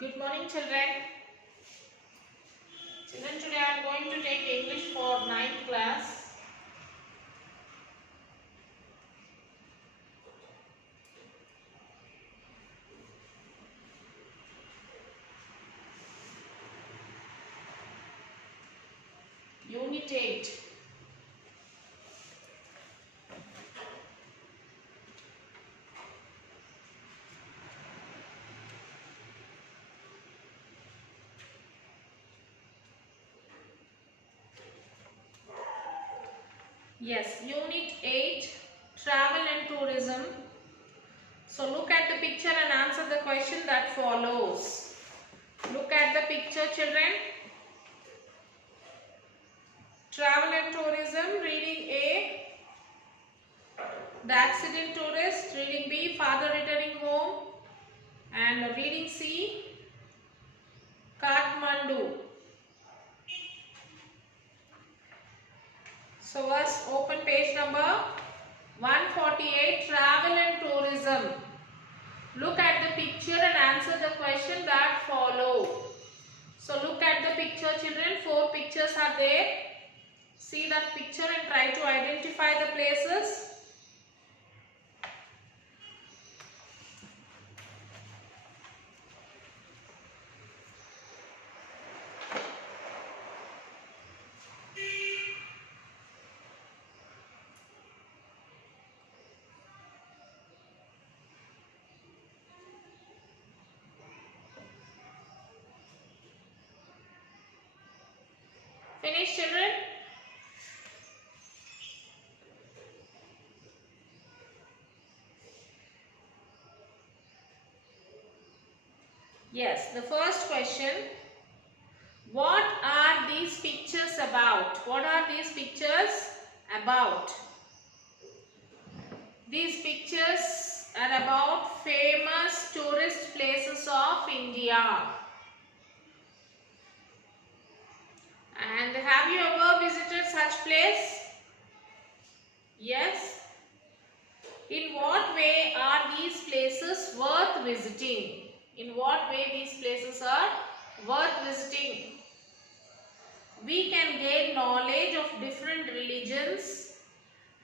Good morning, children. Children, today I am going to take English for 9th class. Unit 8. Yes, Unit 8, Travel and Tourism. So look at the picture and answer the question that follows. Look at the picture, children. Travel and Tourism, reading A, The Accident Tourist, reading B, Father Returning Home, and reading C, Kathmandu. So first open page number 148, Travel and Tourism. Look at the picture and answer the question that follow. So look at the picture, children. 4 pictures are there. See that picture and try to identify the places. Finish, children? Yes, the first question. What are these pictures about? What are these pictures about? These pictures are about famous tourist places of India. And have you ever visited such place? Yes. In what way are these places worth visiting? In what way these places are worth visiting? We can gain knowledge of different religions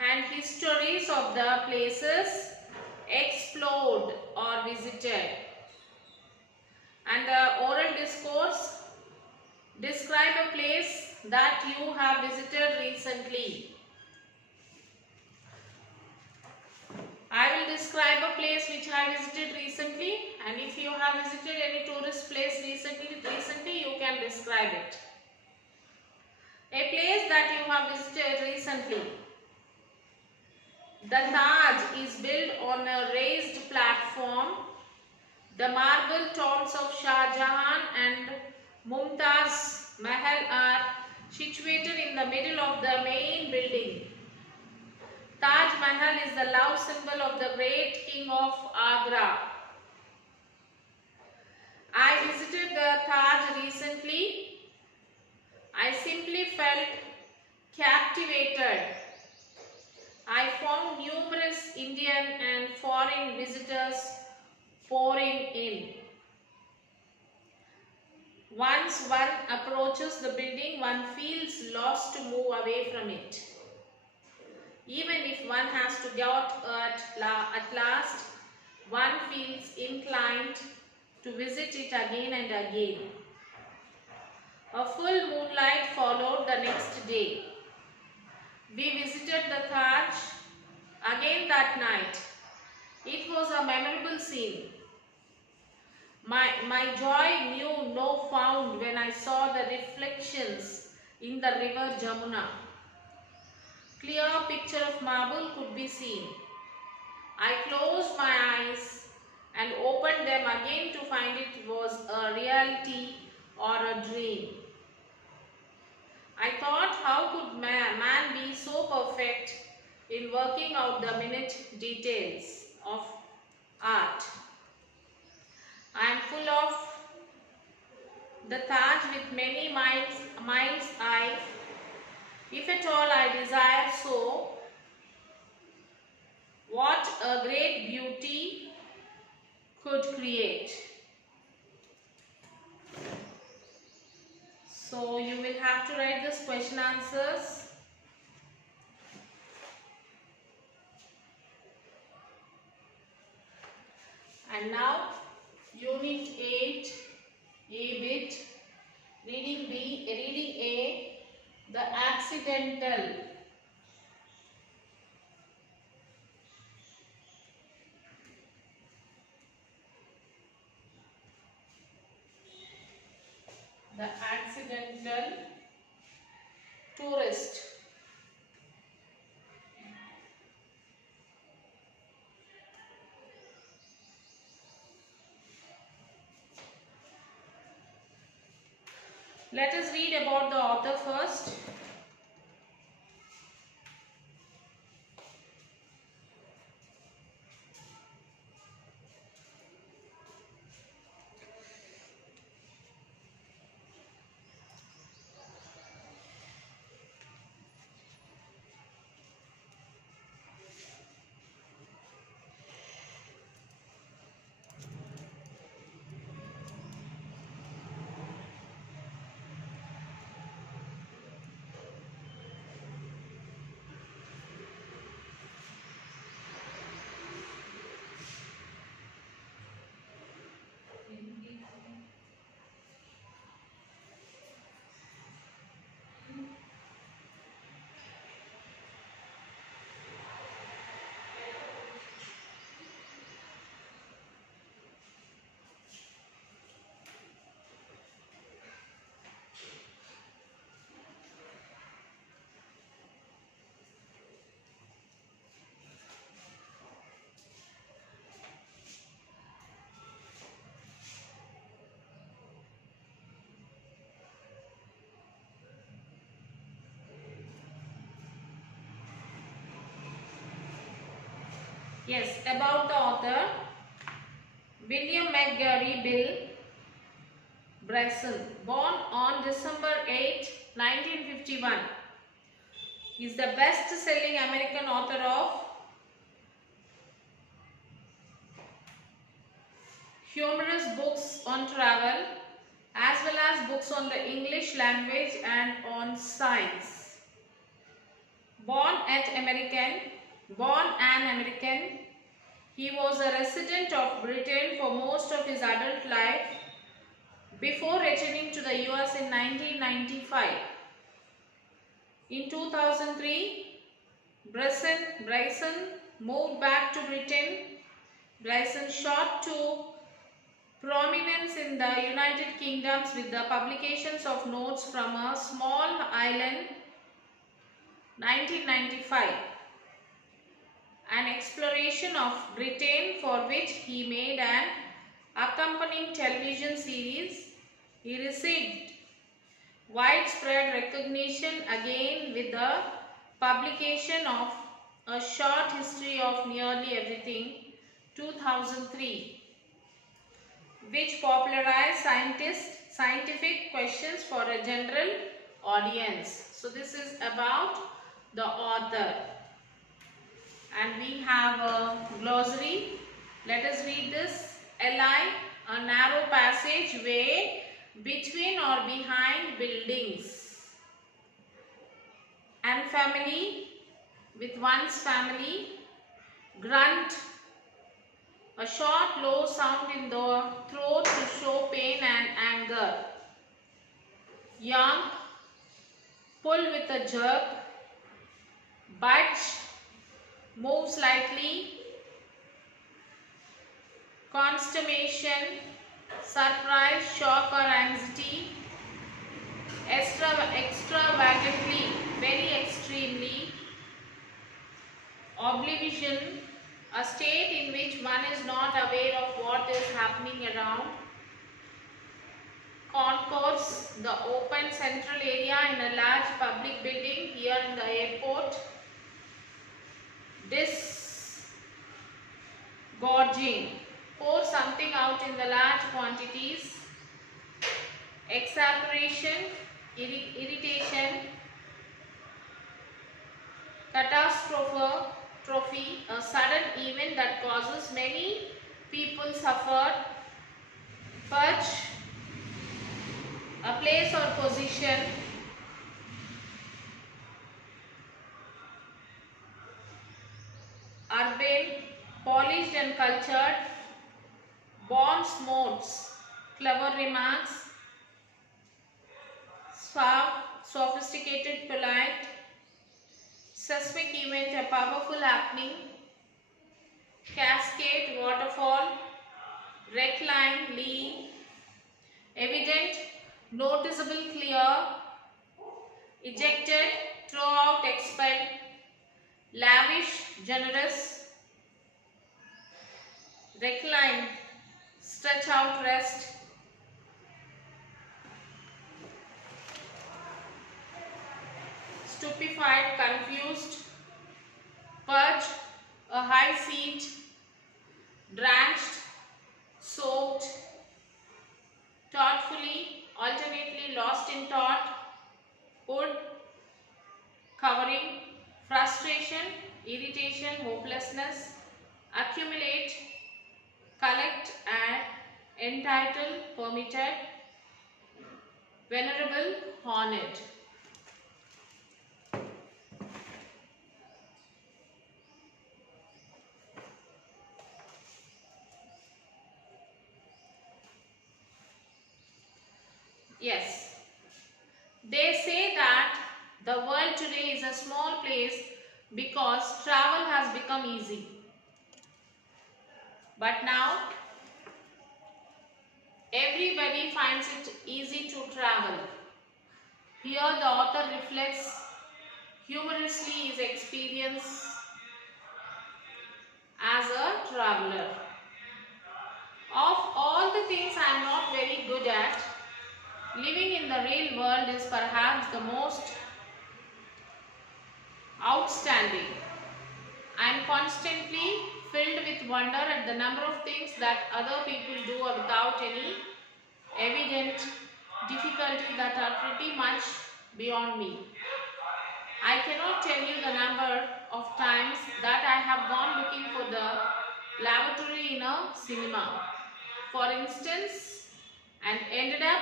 and histories of the places explored or visited. And the oral discourse, describe a place that you have visited recently. I will describe a place which I visited recently, and if you have visited any tourist place recently you can describe it. A place that you have visited recently. The Taj is built on a raised platform. The marble tombs of Shah Jahan and Mumtaz Mahal are situated in the middle of the main building. Taj Mahal is the love symbol of the great king of Agra. I visited the Taj recently. I simply felt captivated. I found numerous Indian and foreign visitors pouring in. Once one approaches the building, one feels lost to move away from it. Even if one has to get out at last, one feels inclined to visit it again and again. A full moonlight followed the next day. We visited the Taj again that night. It was a memorable scene. My joy knew no bound when I saw the reflections in the river Jamuna. Clear picture of marble could be seen. I closed my eyes and opened them again to find it was a reality or a dream. I thought, how could man be so perfect in working out the minute details of art? I am full of the Taj with many mind's eye. If at all I desire so, what a great beauty could create. So you will have to write this question answers. And now Unit 8, A bit, reading A, the accidental. The accidental tourist. Let us read about the author first. Yes, about the author, William McGarry Bill Bryson, born on December 8, 1951. He is the best-selling American author of humorous books on travel, as well as books on the English language and on science. Born an American, he was a resident of Britain for most of his adult life before returning to the US in 1995. In 2003, Bryson moved back to Britain. Bryson shot to prominence in the United Kingdom with the publications of Notes from a Small Island, 1995, an exploration of Britain for which he made an accompanying television series. He received widespread recognition again with the publication of A Short History of Nearly Everything, 2003, which popularized scientific questions for a general audience. So this is about the author. And we have a glossary. Let us read this. Li, a narrow passageway between or behind buildings. And family, with one's family. Grunt, a short low sound in the throat to show pain and anger. Yamp, pull with a jerk. Budge, move slightly. Consternation, surprise, shock or anxiety. Extravagantly, very extremely. Oblivion, a state in which one is not aware of what is happening around. Concourse, the open central area in a large public building, here in the airport. Disgorging, pour something out in the large quantities. Exasperation, irritation. Catastrophe, a sudden event that causes many people suffer. Purge, a place or position, urban, polished and cultured, born smarts, clever remarks, suave, sophisticated, polite, seismic event, a powerful happening, cascade, waterfall, recline, lean, evident, noticeable, clear, ejected, throw out, expel, lavish, generous, recline, stretch out, rest, stupefied, confused, purge, a high seat, drenched, soaked, thoughtfully, alternately lost in thought, hood, covering, frustration, irritation, hopelessness, accumulate, collect, add, entitled, permitted, venerable, honored. Yes, they say that the world today is a small place because travel has become easy. But now, everybody finds it easy to travel. Here the author reflects humorously his experience as a traveler. Of all the things I am not very good at, living in the real world is perhaps the most outstanding. I am constantly filled with wonder at the number of things that other people do without any evident difficulty that are pretty much beyond me. I cannot tell you the number of times that I have gone looking for the lavatory in a cinema, for instance, and ended up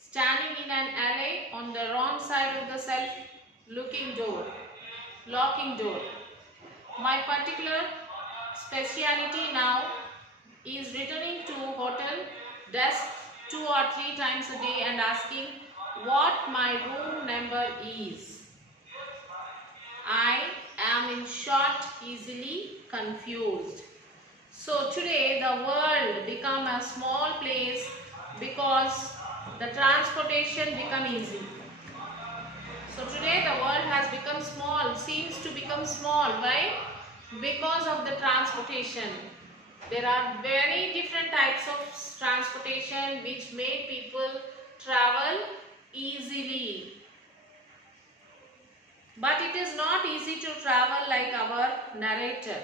standing in an alley on the wrong side of the locking door. My particular speciality now is returning to hotel desk 2 or 3 times a day and asking what my room number is. I am in short easily confused. So today the world become a small place because the transportation become easy. So today the world has become small, seems to become small. Why? Because of the transportation. There are very different types of transportation which make people travel easily. But it is not easy to travel like our narrator.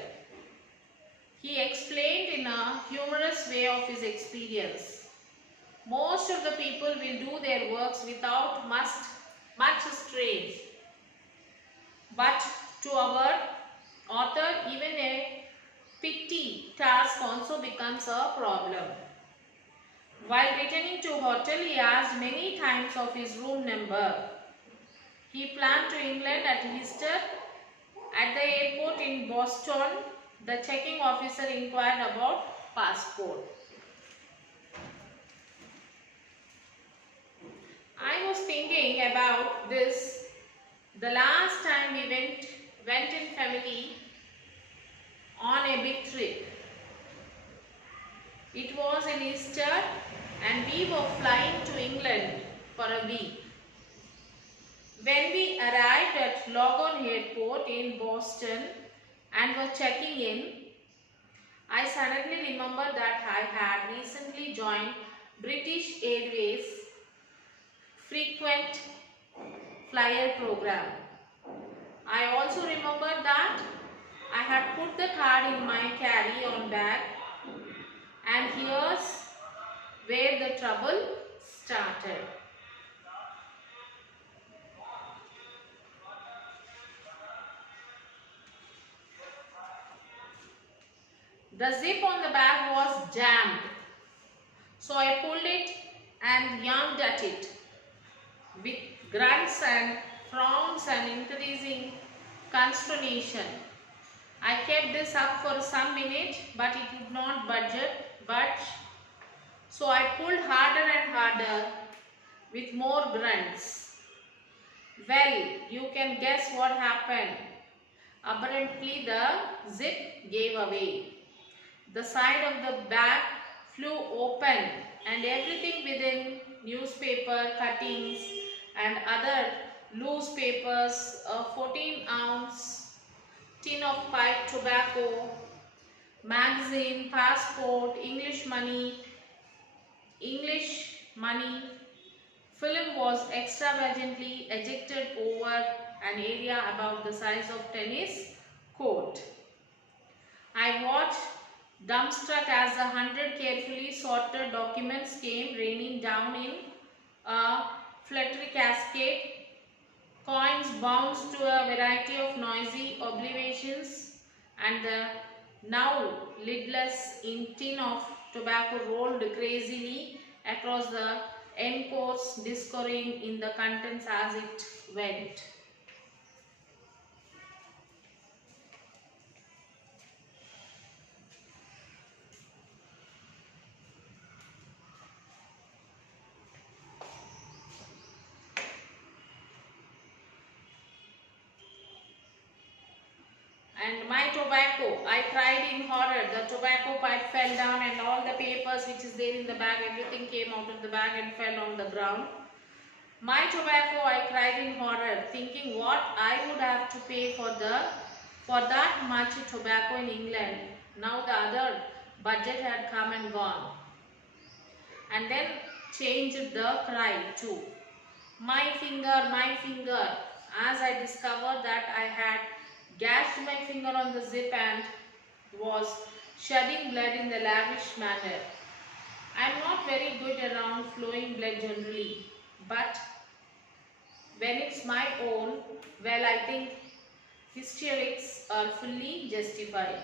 He explained in a humorous way of his experience. Most of the people will do their works without much strain. But to our author, even a petty task also becomes a problem. While returning to hotel, he asked many times of his room number. He planned to England at Easter. At the airport in Boston, the checking officer inquired about passport. I was thinking about this the last time we went in family on a big trip. It was in Easter and we were flying to England for a week. When we arrived at Logan Airport in Boston and were checking in, I suddenly remembered that I had recently joined British Airways frequent flyer program. I also remembered that I had put the card in my carry-on bag, and here's where the trouble started. The zip on the bag was jammed, so I pulled it and yawned at it with grunts and frowns and increasing consternation. I kept this up for some minutes, but it would not budge. So I pulled harder and harder with more grunts. Well, you can guess what happened. Apparently the zip gave away. The side of the bag flew open and everything within, newspaper cuttings and other loose papers, a 14-ounce tin of pipe tobacco, magazine, passport, English money, film was extravagantly ejected over an area about the size of tennis court. I watched dumbstruck as 100 carefully sorted documents came raining down in a fluttery cascade. Coins bounced to a variety of noisy obliviations, and the now lidless tin of tobacco rolled crazily across the encores, discovering in the contents as it went. And my tobacco, I cried in horror. The tobacco pipe fell down and all the papers which is there in the bag, everything came out of the bag and fell on the ground. My tobacco, I cried in horror, thinking what I would have to pay for that much tobacco in England. Now the other budget had come and gone. And then changed the cry too. My finger, as I discovered that I had gashed my finger on the zip and was shedding blood in the lavish manner. I am not very good around flowing blood generally, but when it's my own, well, I think hysterics are fully justified.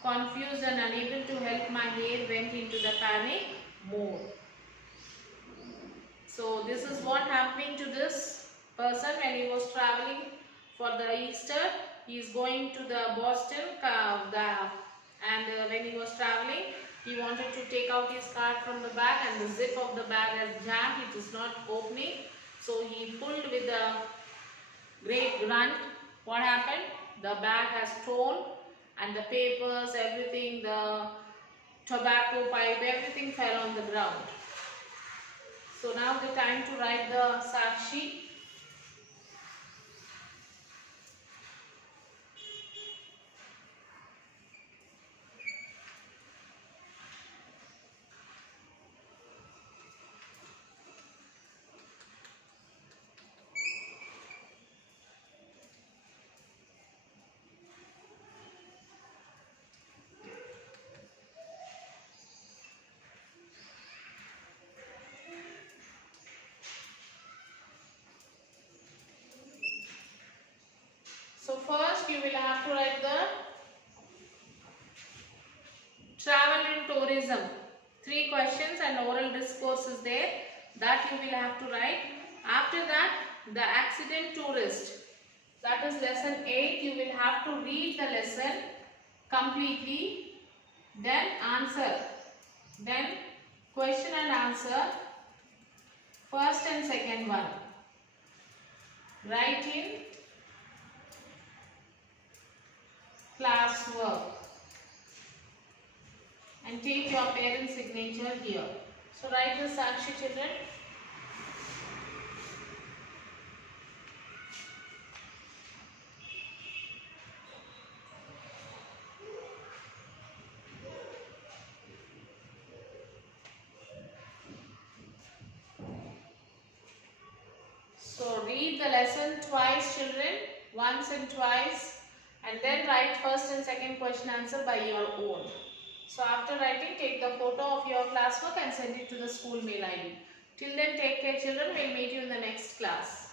Confused and unable to help, my hair went into the panic mode. So this is what happening to this person when he was traveling for the Easter. He is going to the Boston and when he was traveling, he wanted to take out his card from the bag and the zip of the bag has jammed. It is not opening. So he pulled with a great grunt. What happened? The bag has torn and the papers, everything, the tobacco pipe, everything fell on the ground. So now the time to write the Sakshi. So first you will have to write the travel and tourism. 3 questions and oral discourse is there. That you will have to write. After that, the accident tourist. That is lesson 8. You will have to read the lesson completely. Then answer. Then question and answer. First and second one. Write in classwork and take your parent's signature here. So write the Sakshi, children. So read the lesson twice, children, once and twice, and then write first and second question answer by your own. So after writing, take the photo of your classwork and send it to the school mail ID. Till then, take care, children. We'll meet you in the next class.